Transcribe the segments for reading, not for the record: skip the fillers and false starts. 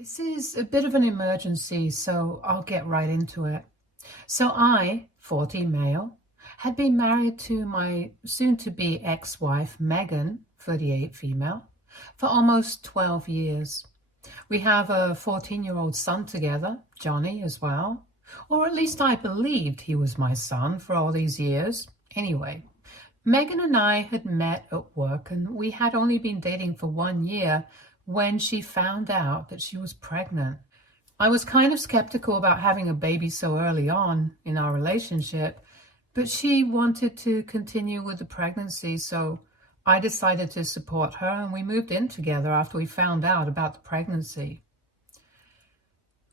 This is a bit of an emergency, so I'll get right into it. So I, 40 male, had been married to my soon-to-be ex-wife, Megan, 38 female, for almost 12 years. We have a 14-year-old son together, Johnny, as well. Or at least I believed he was my son for all these years. Anyway, Megan and I had met at work, and we had only been dating for 1 year when she found out that she was pregnant. I was kind of skeptical about having a baby so early on in our relationship, but she wanted to continue with the pregnancy, so I decided to support her, and we moved in together after we found out about the pregnancy.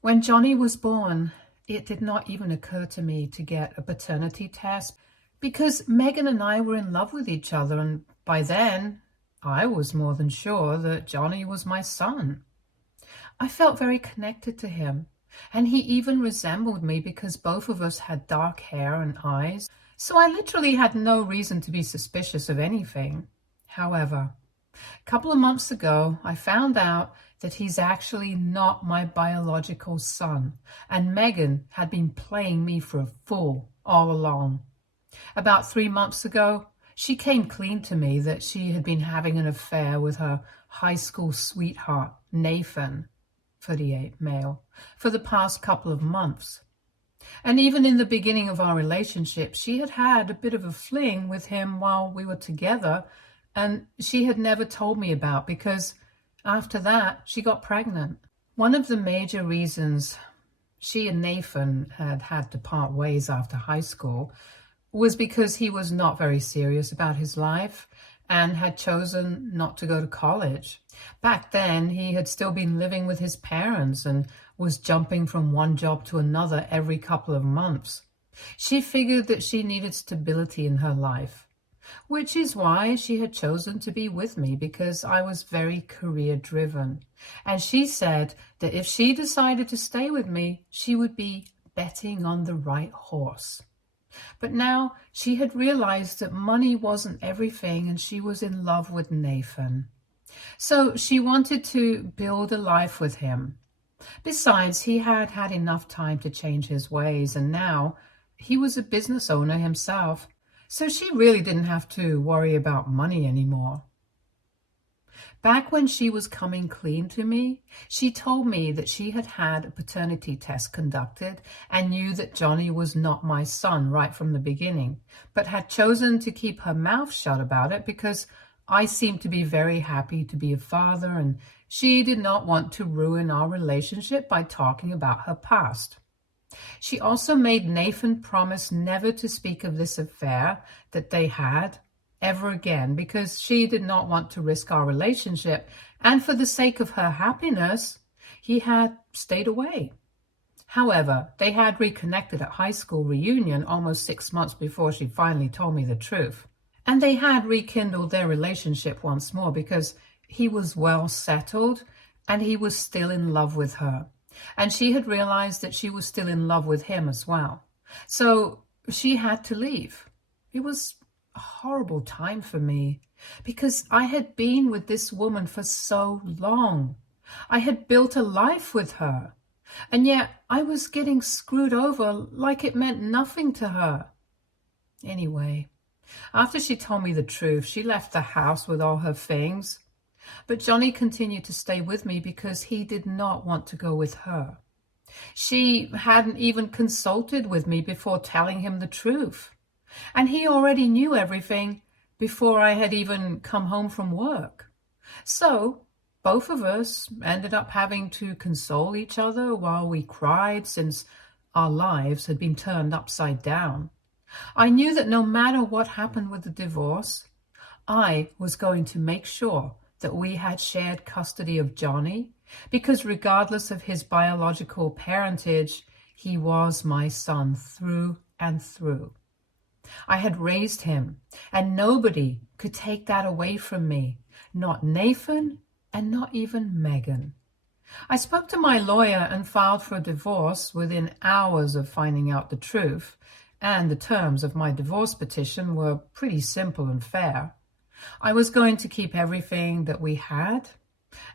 When Johnny was born, it did not even occur to me to get a paternity test because Megan and I were in love with each other, and by then I was more than sure that Johnny was my son. I felt very connected to him, and he even resembled me because both of us had dark hair and eyes, so I literally had no reason to be suspicious of anything. However, a couple of months ago, I found out that he's actually not my biological son, and Megan had been playing me for a fool all along. About 3 months ago, she came clean to me that she had been having an affair with her high school sweetheart, Nathan, 38 male, for the past couple of months. And even in the beginning of our relationship, she had had a bit of a fling with him while we were together, and she had never told me about because after that, she got pregnant. One of the major reasons she and Nathan had had to part ways after high school was because he was not very serious about his life and had chosen not to go to college. Back then, he had still been living with his parents and was jumping from one job to another every couple of months. She figured that she needed stability in her life, which is why she had chosen to be with me, because I was very career-driven. And she said that if she decided to stay with me, she would be betting on the right horse. But now she had realized that money wasn't everything, and she was in love with Nathan. So she wanted to build a life with him. Besides, he had had enough time to change his ways, and now he was a business owner himself. So she really didn't have to worry about money anymore. Back when she was coming clean to me, she told me that she had had a paternity test conducted and knew that Johnny was not my son right from the beginning, but had chosen to keep her mouth shut about it because I seemed to be very happy to be a father, and she did not want to ruin our relationship by talking about her past. She also made Nathan promise never to speak of this affair that they had ever again because she did not want to risk our relationship, and for the sake of her happiness, he had stayed away. However, they had reconnected at high school reunion almost 6 months before she finally told me the truth. And they had rekindled their relationship once more because he was well settled and he was still in love with her. And she had realized that she was still in love with him as well. So she had to leave. It was a horrible time for me because I had been with this woman for so long. I had built a life with her, and yet I was getting screwed over like it meant nothing to her. Anyway, after she told me the truth, she left the house with all her things. But Johnny continued to stay with me because he did not want to go with her. She hadn't even consulted with me before telling him the truth. And he already knew everything before I had even come home from work. So both of us ended up having to console each other while we cried since our lives had been turned upside down. I knew that no matter what happened with the divorce, I was going to make sure that we had shared custody of Johnny, because regardless of his biological parentage, he was my son through and through. I had raised him, and nobody could take that away from me, not Nathan and not even Megan. I spoke to my lawyer and filed for a divorce within hours of finding out the truth, and the terms of my divorce petition were pretty simple and fair. I was going to keep everything that we had,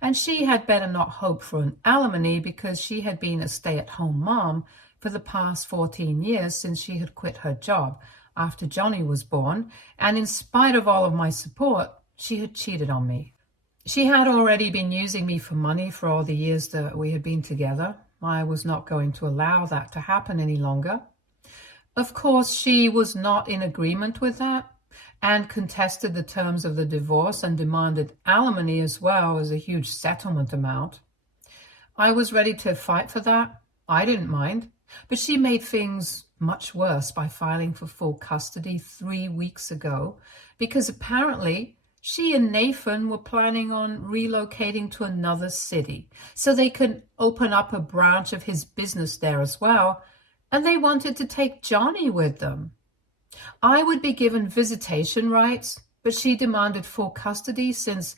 And she had better not hope for an alimony because she had been a stay-at-home mom for the past 14 years since she had quit her job after Johnny was born, and in spite of all of my support, she had cheated on me. She had already been using me for money for all the years that we had been together. I was not going to allow that to happen any longer. Of course, she was not in agreement with that and contested the terms of the divorce and demanded alimony as well as a huge settlement amount. I was ready to fight for that. I didn't mind, but she made things much worse by filing for full custody 3 weeks ago because apparently she and Nathan were planning on relocating to another city so they could open up a branch of his business there as well, and they wanted to take Johnny with them. I would be given visitation rights, but she demanded full custody since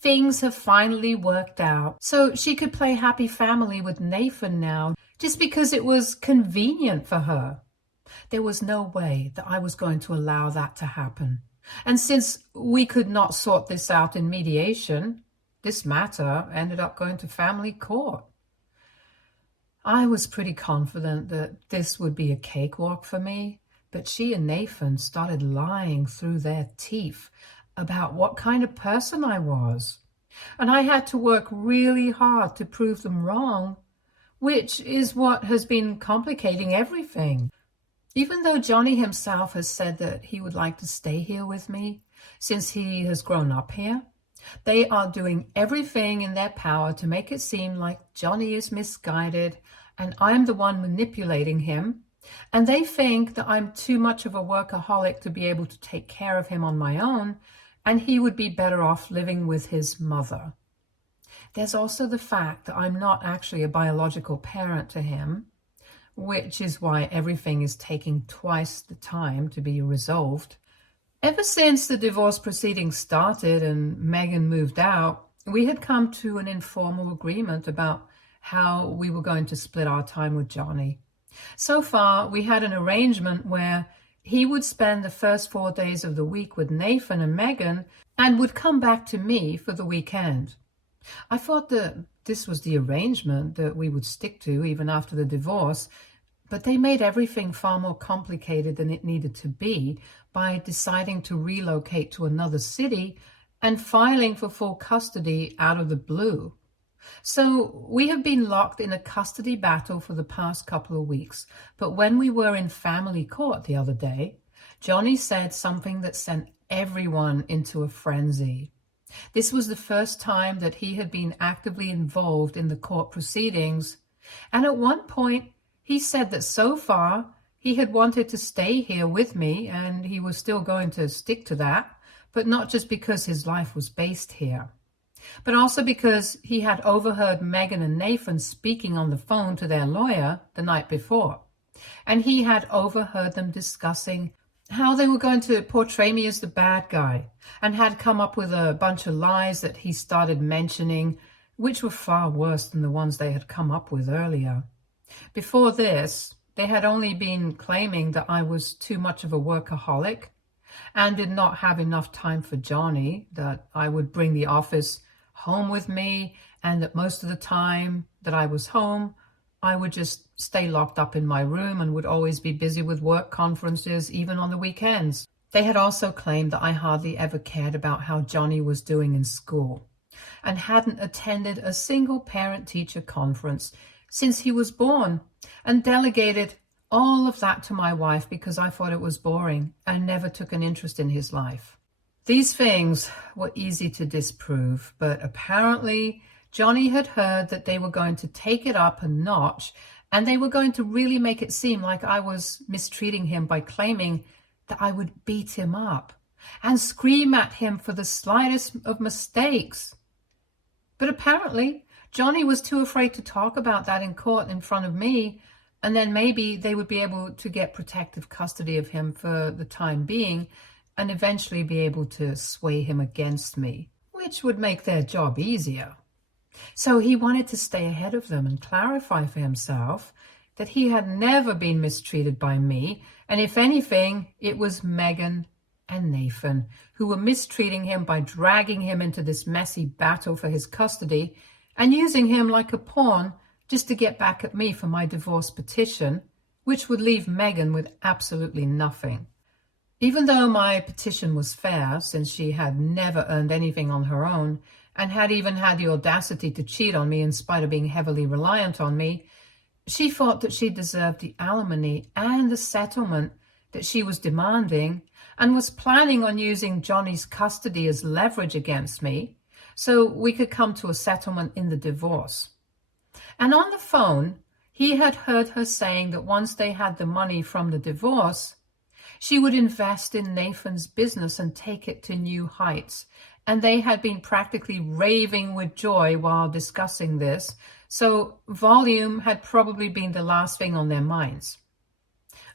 things have finally worked out. So she could play happy family with Nathan now just because it was convenient for her. There was no way that I was going to allow that to happen. And since we could not sort this out in mediation, this matter ended up going to family court. I was pretty confident that this would be a cakewalk for me, but she and Nathan started lying through their teeth about what kind of person I was. And I had to work really hard to prove them wrong, which is what has been complicating everything. Even though Johnny himself has said that he would like to stay here with me since he has grown up here, they are doing everything in their power to make it seem like Johnny is misguided and I'm the one manipulating him, and they think that I'm too much of a workaholic to be able to take care of him on my own, and he would be better off living with his mother. There's also the fact that I'm not actually a biological parent to him, which is why everything is taking twice the time to be resolved. Ever since the divorce proceedings started and Megan moved out, we had come to an informal agreement about how we were going to split our time with Johnny. So far, we had an arrangement where he would spend the first 4 days of the week with Nathan and Megan and would come back to me for the weekend. I thought that this was the arrangement that we would stick to even after the divorce, but they made everything far more complicated than it needed to be by deciding to relocate to another city and filing for full custody out of the blue. So we have been locked in a custody battle for the past couple of weeks, but when we were in family court the other day, Johnny said something that sent everyone into a frenzy. This was the first time that he had been actively involved in the court proceedings, and at one point he said that so far he had wanted to stay here with me and he was still going to stick to that, but not just because his life was based here, but also because he had overheard Megan and Nathan speaking on the phone to their lawyer the night before, and he had overheard them discussing how they were going to portray me as the bad guy, and had come up with a bunch of lies that he started mentioning, which were far worse than the ones they had come up with earlier. Before this, they had only been claiming that I was too much of a workaholic and did not have enough time for Johnny, that I would bring the office home with me, and that most of the time that I was home, I would just stay locked up in my room and would always be busy with work conferences, even on the weekends. They had also claimed that I hardly ever cared about how Johnny was doing in school and hadn't attended a single parent-teacher conference since he was born, and delegated all of that to my wife because I thought it was boring and never took an interest in his life. These things were easy to disprove, but apparently Johnny had heard that they were going to take it up a notch, and they were going to really make it seem like I was mistreating him by claiming that I would beat him up and scream at him for the slightest of mistakes. But apparently Johnny was too afraid to talk about that in court in front of me, and then maybe they would be able to get protective custody of him for the time being and eventually be able to sway him against me, which would make their job easier. So he wanted to stay ahead of them and clarify for himself that he had never been mistreated by me, and if anything, it was Megan and Nathan, who were mistreating him by dragging him into this messy battle for his custody and using him like a pawn just to get back at me for my divorce petition, which would leave Megan with absolutely nothing. Even though my petition was fair, since she had never earned anything on her own and had even had the audacity to cheat on me in spite of being heavily reliant on me, she thought that she deserved the alimony and the settlement that she was demanding and was planning on using Johnny's custody as leverage against me so we could come to a settlement in the divorce. And on the phone, he had heard her saying that once they had the money from the divorce, she would invest in Nathan's business and take it to new heights. And they had been practically raving with joy while discussing this, so volume had probably been the last thing on their minds.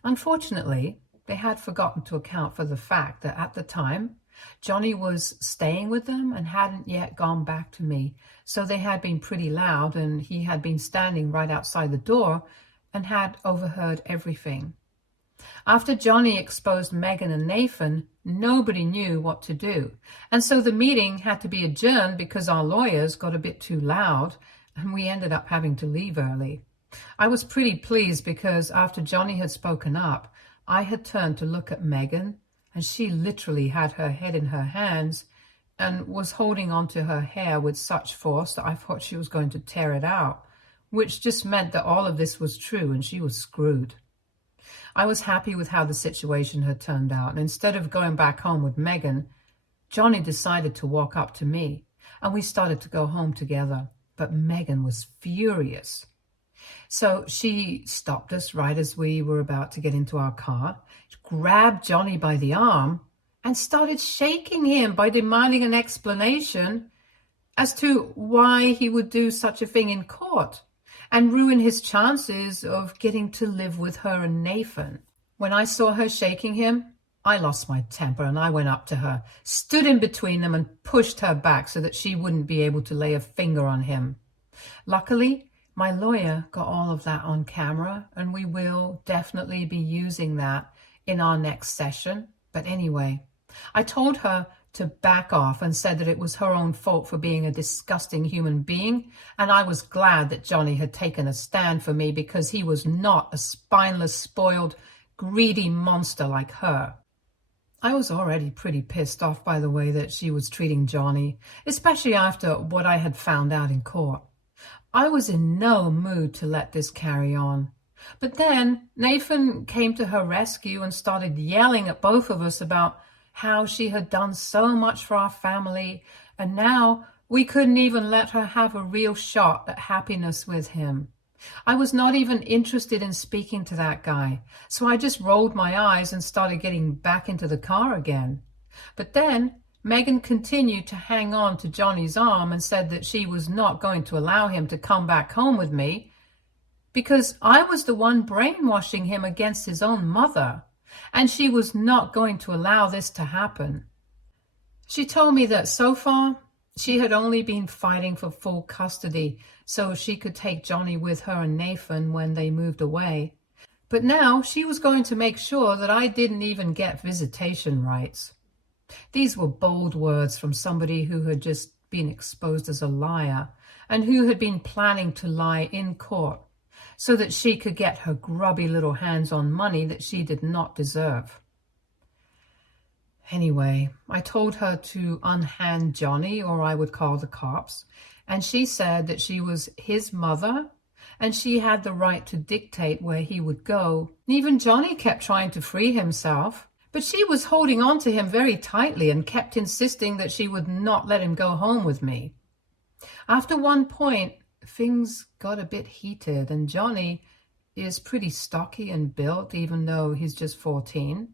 Unfortunately, they had forgotten to account for the fact that at the time, Johnny was staying with them and hadn't yet gone back to me, so they had been pretty loud and he had been standing right outside the door and had overheard everything. After Johnny exposed Megan and Nathan, nobody knew what to do, and so the meeting had to be adjourned because our lawyers got a bit too loud and we ended up having to leave early. I was pretty pleased because after Johnny had spoken up, I had turned to look at Megan, and she literally had her head in her hands and was holding onto her hair with such force that I thought she was going to tear it out, which just meant that all of this was true and she was screwed. I was happy with how the situation had turned out, and instead of going back home with Megan, Johnny decided to walk up to me, and we started to go home together, but Megan was furious. So she stopped us right as we were about to get into our car, grabbed Johnny by the arm, and started shaking him by demanding an explanation as to why he would do such a thing in court and ruin his chances of getting to live with her and Nathan. When I saw her shaking him, I lost my temper and I went up to her, stood in between them and pushed her back so that she wouldn't be able to lay a finger on him. Luckily, my lawyer got all of that on camera, and we will definitely be using that in our next session. But anyway, I told her to back off and said that it was her own fault for being a disgusting human being, and I was glad that Johnny had taken a stand for me because he was not a spineless, spoiled, greedy monster like her. I was already pretty pissed off by the way that she was treating Johnny, especially after what I had found out in court. I was in no mood to let this carry on. But then Nathan came to her rescue and started yelling at both of us about how she had done so much for our family, and now we couldn't even let her have a real shot at happiness with him. I was not even interested in speaking to that guy, so I just rolled my eyes and started getting back into the car again. But then Megan continued to hang on to Johnny's arm and said that she was not going to allow him to come back home with me because I was the one brainwashing him against his own mother, and she was not going to allow this to happen. She told me that so far she had only been fighting for full custody so she could take Johnny with her and Nathan when they moved away. But now she was going to make sure that I didn't even get visitation rights. These were bold words from somebody who had just been exposed as a liar and who had been planning to lie in court so that she could get her grubby little hands on money that she did not deserve. Anyway, I told her to unhand Johnny or I would call the cops, and she said that she was his mother and she had the right to dictate where he would go. Even Johnny kept trying to free himself, but she was holding on to him very tightly and kept insisting that she would not let him go home with me. After one point, things got a bit heated, and Johnny is pretty stocky and built, even though he's just 14.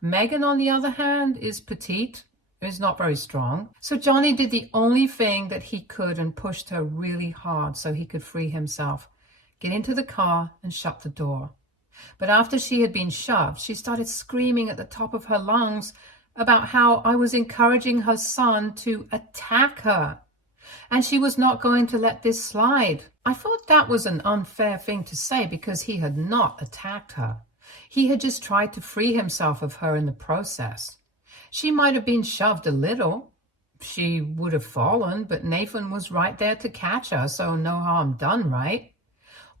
Megan, on the other hand, is petite, is not very strong. So Johnny did the only thing that he could and pushed her really hard so he could free himself, get into the car and shut the door. But after she had been shoved, she started screaming at the top of her lungs about how I was encouraging her son to attack her, and she was not going to let this slide. I thought that was an unfair thing to say because he had not attacked her. He had just tried to free himself of her in the process. She might have been shoved a little. She would have fallen, but Nathan was right there to catch her, so no harm done, right?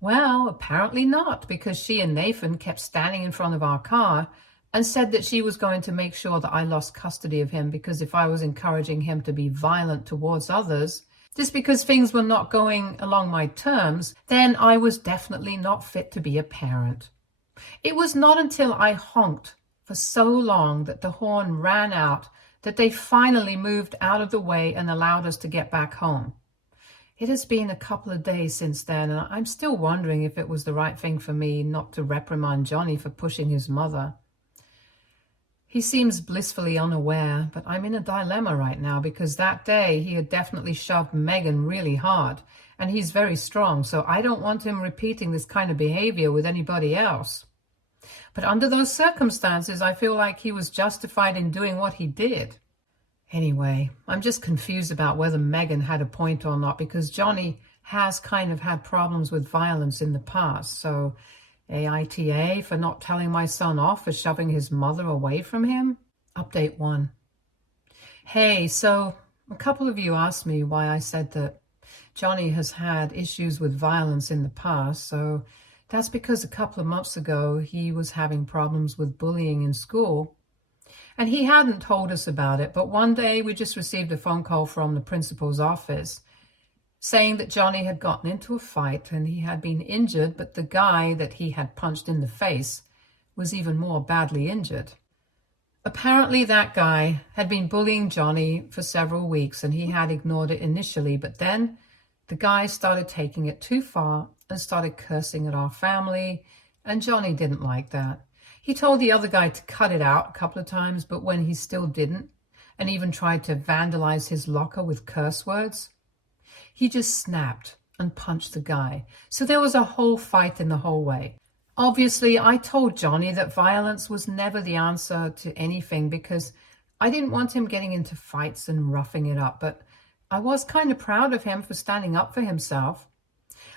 Well, apparently not, because she and Nathan kept standing in front of our car and said that she was going to make sure that I lost custody of him, because if I was encouraging him to be violent towards others, just because things were not going along my terms, then I was definitely not fit to be a parent. It was not until I honked for so long that the horn ran out that they finally moved out of the way and allowed us to get back home. It has been a couple of days since then, and I'm still wondering if it was the right thing for me not to reprimand Johnny for pushing his mother. He seems blissfully unaware, but I'm in a dilemma right now because that day he had definitely shoved Megan really hard, and he's very strong, so I don't want him repeating this kind of behavior with anybody else. But under those circumstances, I feel like he was justified in doing what he did. Anyway, I'm just confused about whether Megan had a point or not, because Johnny has kind of had problems with violence in the past, so aita for not telling my son off for shoving his mother away from him? Update 1. Hey, so a couple of you asked me why I said that Johnny has had issues with violence in the past, so that's because a couple of months ago he was having problems with bullying in school. And he hadn't told us about it, but one day we just received a phone call from the principal's office saying that Johnny had gotten into a fight and he had been injured, but the guy that he had punched in the face was even more badly injured. Apparently that guy had been bullying Johnny for several weeks and he had ignored it initially, but then the guy started taking it too far and started cursing at our family, and Johnny didn't like that. He told the other guy to cut it out a couple of times, but when he still didn't, and even tried to vandalize his locker with curse words, he just snapped and punched the guy. So there was a whole fight in the hallway. Obviously, I told Johnny that violence was never the answer to anything because I didn't want him getting into fights and roughing it up, but I was kind of proud of him for standing up for himself.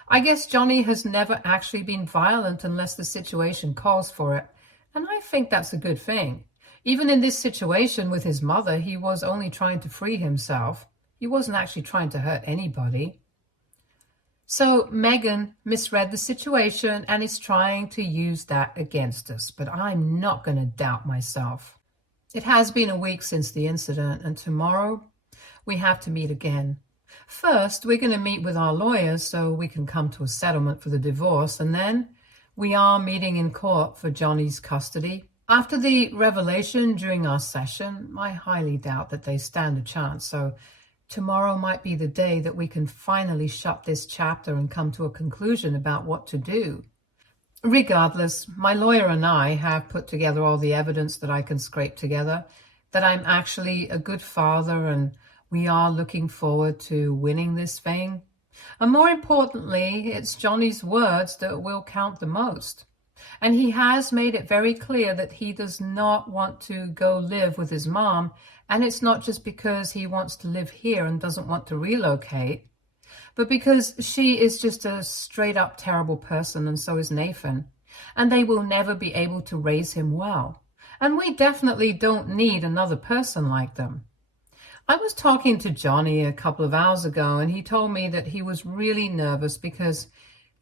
I guess Johnny has never actually been violent unless the situation calls for it, and I think that's a good thing. Even in this situation with his mother, he was only trying to free himself. He wasn't actually trying to hurt anybody. So Megan misread the situation and is trying to use that against us, but I'm not going to doubt myself. It has been a week since the incident, and tomorrow we have to meet again. First, we're going to meet with our lawyers so we can come to a settlement for the divorce, and then we are meeting in court for Johnny's custody. After the revelation during our session, I highly doubt that they stand a chance, so tomorrow might be the day that we can finally shut this chapter and come to a conclusion about what to do. Regardless, my lawyer and I have put together all the evidence that I can scrape together, that I'm actually a good father and we are looking forward to winning this thing. And more importantly, it's Johnny's words that will count the most. And he has made it very clear that he does not want to go live with his mom. And it's not just because he wants to live here and doesn't want to relocate, but because she is just a straight up terrible person, and so is Nathan. And they will never be able to raise him well. And we definitely don't need another person like them. I was talking to Johnny a couple of hours ago, and he told me that he was really nervous because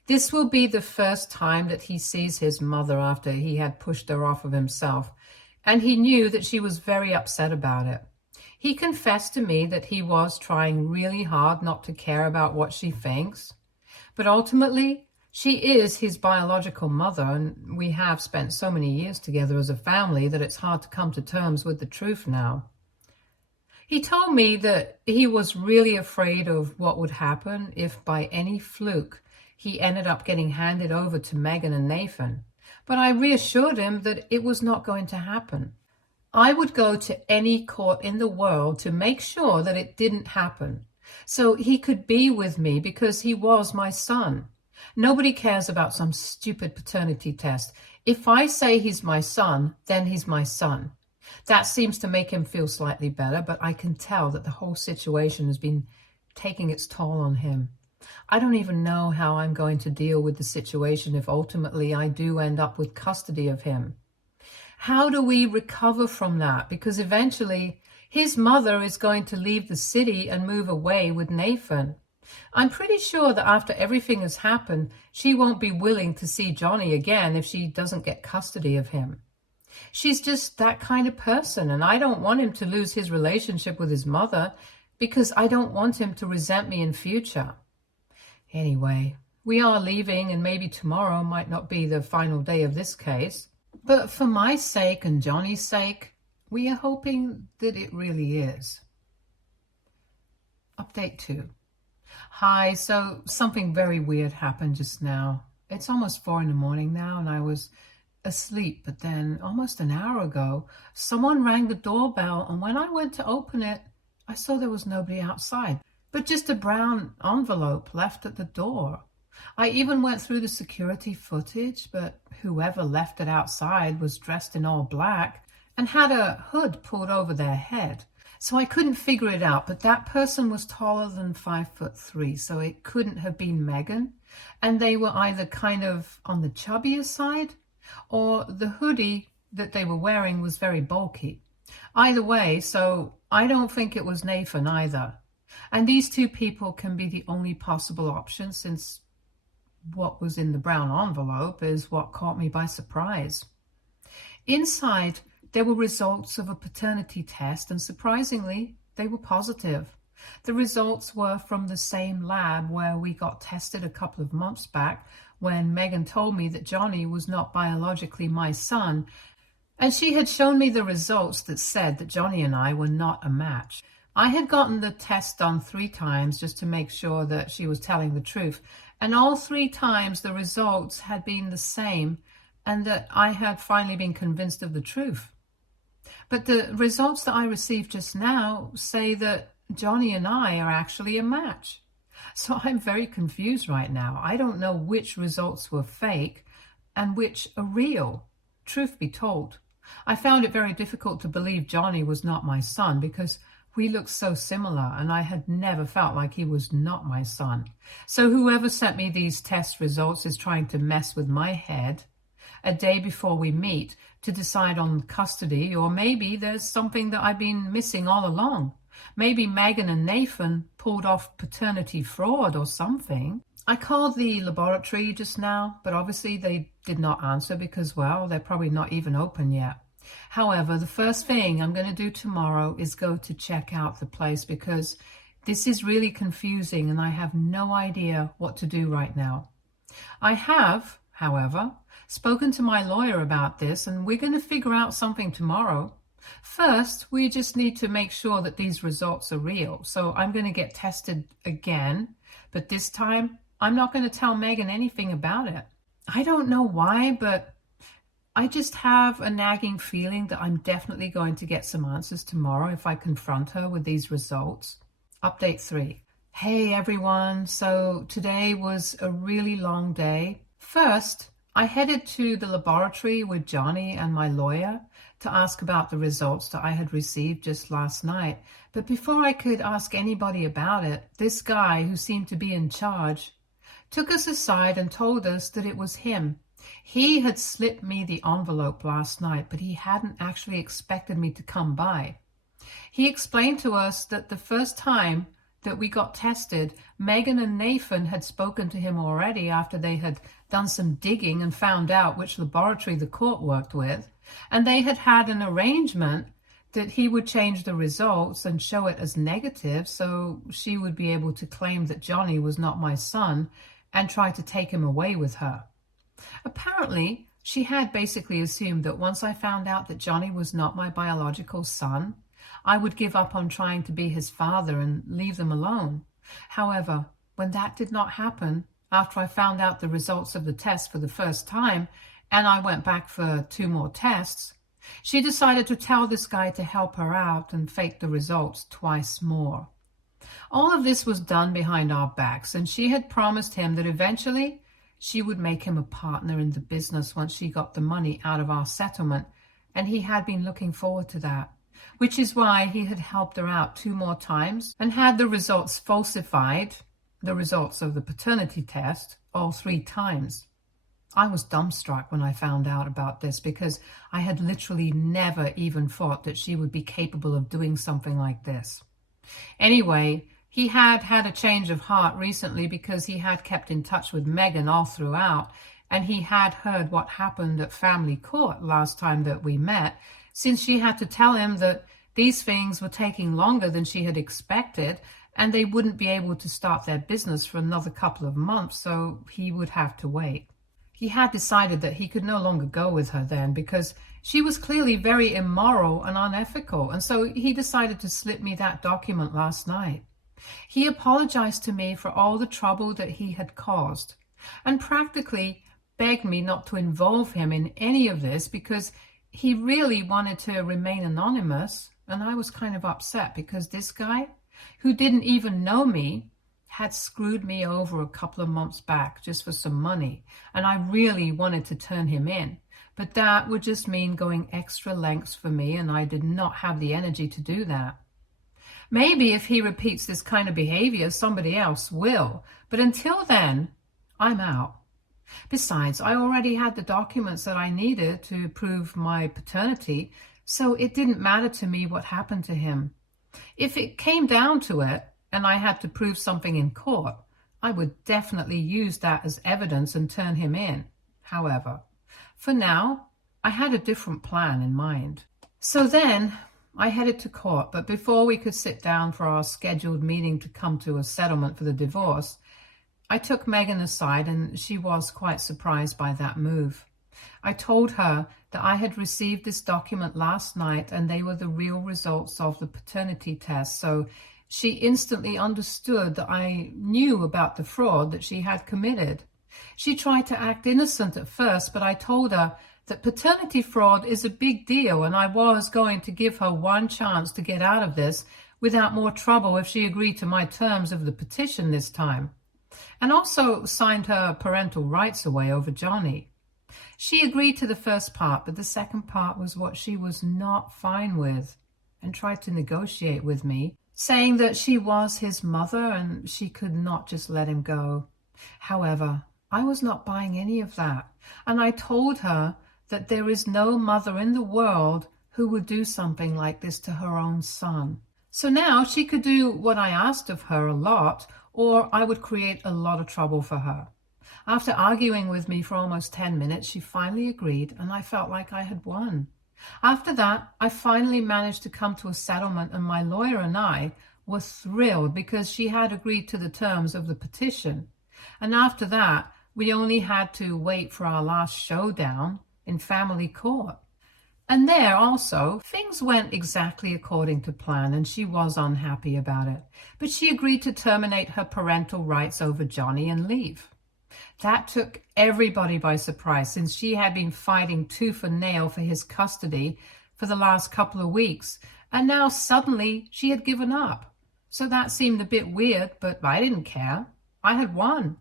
this will be the first time that he sees his mother after he had pushed her off of himself, and he knew that she was very upset about it. He confessed to me that he was trying really hard not to care about what she thinks, but ultimately, she is his biological mother, and we have spent so many years together as a family that it's hard to come to terms with the truth now. He told me that he was really afraid of what would happen if by any fluke he ended up getting handed over to Megan and Nathan. But I reassured him that it was not going to happen. I would go to any court in the world to make sure that it didn't happen, so he could be with me because he was my son. Nobody cares about some stupid paternity test. If I say he's my son, then he's my son. That seems to make him feel slightly better, but I can tell that the whole situation has been taking its toll on him. I don't even know how I'm going to deal with the situation if ultimately I do end up with custody of him. How do we recover from that? Because eventually his mother is going to leave the city and move away with Nathan. I'm pretty sure that after everything has happened, she won't be willing to see Johnny again if she doesn't get custody of him. She's just that kind of person, and I don't want him to lose his relationship with his mother because I don't want him to resent me in future. Anyway, we are leaving, and maybe tomorrow might not be the final day of this case. But for my sake and Johnny's sake, we are hoping that it really is. Update 2. Hi, so something very weird happened just now. It's almost 4 a.m. now, and I was asleep, but then almost an hour ago, someone rang the doorbell, and when I went to open it, I saw there was nobody outside, but just a brown envelope left at the door. I even went through the security footage, but whoever left it outside was dressed in all black and had a hood pulled over their head. So I couldn't figure it out, but that person was taller than 5'3", so it couldn't have been Megan. And they were either kind of on the chubbier side, or the hoodie that they were wearing was very bulky. Either way, so I don't think it was Nathan either. And these two people can be the only possible option, since what was in the brown envelope is what caught me by surprise. Inside, there were results of a paternity test, and surprisingly, they were positive. The results were from the same lab where we got tested a couple of months back when Megan told me that Johnny was not biologically my son, and she had shown me the results that said that Johnny and I were not a match. I had gotten the test done 3 times just to make sure that she was telling the truth, and all 3 times the results had been the same and that I had finally been convinced of the truth. But the results that I received just now say that Johnny and I are actually a match. So I'm very confused right now. I don't know which results were fake and which are real. Truth be told, I found it very difficult to believe Johnny was not my son because we looked so similar, and I had never felt like he was not my son. So whoever sent me these test results is trying to mess with my head a day before we meet to decide on custody, or maybe there's something that I've been missing all along. Maybe Megan and Nathan pulled off paternity fraud or something. I called the laboratory just now, but obviously they did not answer because, well, they're probably not even open yet. However, the first thing I'm going to do tomorrow is go to check out the place because this is really confusing and I have no idea what to do right now. I have, however, spoken to my lawyer about this, and we're going to figure out something tomorrow. First, we just need to make sure that these results are real. So I'm going to get tested again, but this time I'm not going to tell Megan anything about it. I don't know why, but I just have a nagging feeling that I'm definitely going to get some answers tomorrow if I confront her with these results. Update 3. Hey everyone, so today was a really long day. First, I headed to the laboratory with Johnny and my lawyer to ask about the results that I had received just last night. But before I could ask anybody about it, this guy who seemed to be in charge took us aside and told us that it was him. He had slipped me the envelope last night, but he hadn't actually expected me to come by. He explained to us that the first time that we got tested, Megan and Nathan had spoken to him already after they had done some digging and found out which laboratory the court worked with, and they had had an arrangement that he would change the results and show it as negative so she would be able to claim that Johnny was not my son and try to take him away with her. Apparently, she had basically assumed that once I found out that Johnny was not my biological son, I would give up on trying to be his father and leave them alone. However, when that did not happen, after I found out the results of the test for the first time, and I went back for 2 more tests, she decided to tell this guy to help her out and fake the results twice more. All of this was done behind our backs, and she had promised him that eventually she would make him a partner in the business once she got the money out of our settlement, and he had been looking forward to that, which is why he had helped her out 2 more times and had the results falsified, the results of the paternity test, all 3 times. I was dumbstruck when I found out about this because I had literally never even thought that she would be capable of doing something like this. Anyway, he had had a change of heart recently because he had kept in touch with Megan all throughout, and he had heard what happened at family court last time that we met, since she had to tell him that these things were taking longer than she had expected, and they wouldn't be able to start their business for another couple of months, so he would have to wait. He had decided that he could no longer go with her then because she was clearly very immoral and unethical, and so he decided to slip me that document last night. He apologized to me for all the trouble that he had caused and practically begged me not to involve him in any of this because he really wanted to remain anonymous, and I was kind of upset because this guy, who didn't even know me, had screwed me over a couple of months back just for some money, and I really wanted to turn him in. But that would just mean going extra lengths for me, and I did not have the energy to do that. Maybe if he repeats this kind of behavior, somebody else will, but until then, I'm out. Besides, I already had the documents that I needed to prove my paternity, so it didn't matter to me what happened to him. If it came down to it, and I had to prove something in court, I would definitely use that as evidence and turn him in. However, for now, I had a different plan in mind. So then I headed to court, but before we could sit down for our scheduled meeting to come to a settlement for the divorce, I took Megan aside, and she was quite surprised by that move. I told her that I had received this document last night and they were the real results of the paternity test, so she instantly understood that I knew about the fraud that she had committed. She tried to act innocent at first, but I told her that paternity fraud is a big deal and I was going to give her one chance to get out of this without more trouble if she agreed to my terms of the petition this time, and also signed her parental rights away over Johnny. She agreed to the first part, but the second part was what she was not fine with, and tried to negotiate with me, saying that she was his mother and she could not just let him go. However, I was not buying any of that, and I told her that there is no mother in the world who would do something like this to her own son. So now she could do what I asked of her a lot, or I would create a lot of trouble for her. After arguing with me for almost 10 minutes, she finally agreed, and I felt like I had won. After that, I finally managed to come to a settlement, and my lawyer and I were thrilled because she had agreed to the terms of the petition. And after that, we only had to wait for our last showdown in family court. And there also, things went exactly according to plan, and she was unhappy about it. But she agreed to terminate her parental rights over Johnny and leave. That took everybody by surprise, since she had been fighting tooth and nail for his custody for the last couple of weeks, and now suddenly she had given up. So that seemed a bit weird, but I didn't care. I had won.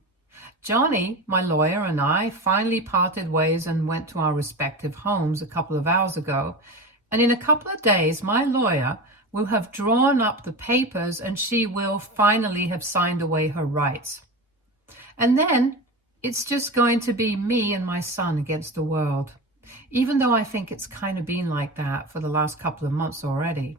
Johnny, my lawyer, and I finally parted ways and went to our respective homes a couple of hours ago, and in a couple of days my lawyer will have drawn up the papers and she will finally have signed away her rights. And then it's just going to be me and my son against the world, even though I think it's kind of been like that for the last couple of months already.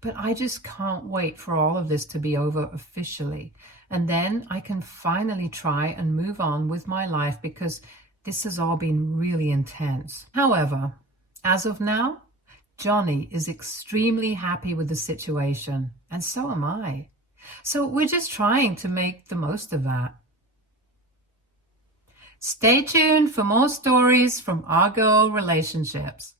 But I just can't wait for all of this to be over officially, and then I can finally try and move on with my life because this has all been really intense. However, as of now, Johnny is extremely happy with the situation, and so am I. So we're just trying to make the most of that. Stay tuned for more stories from our girl relationships.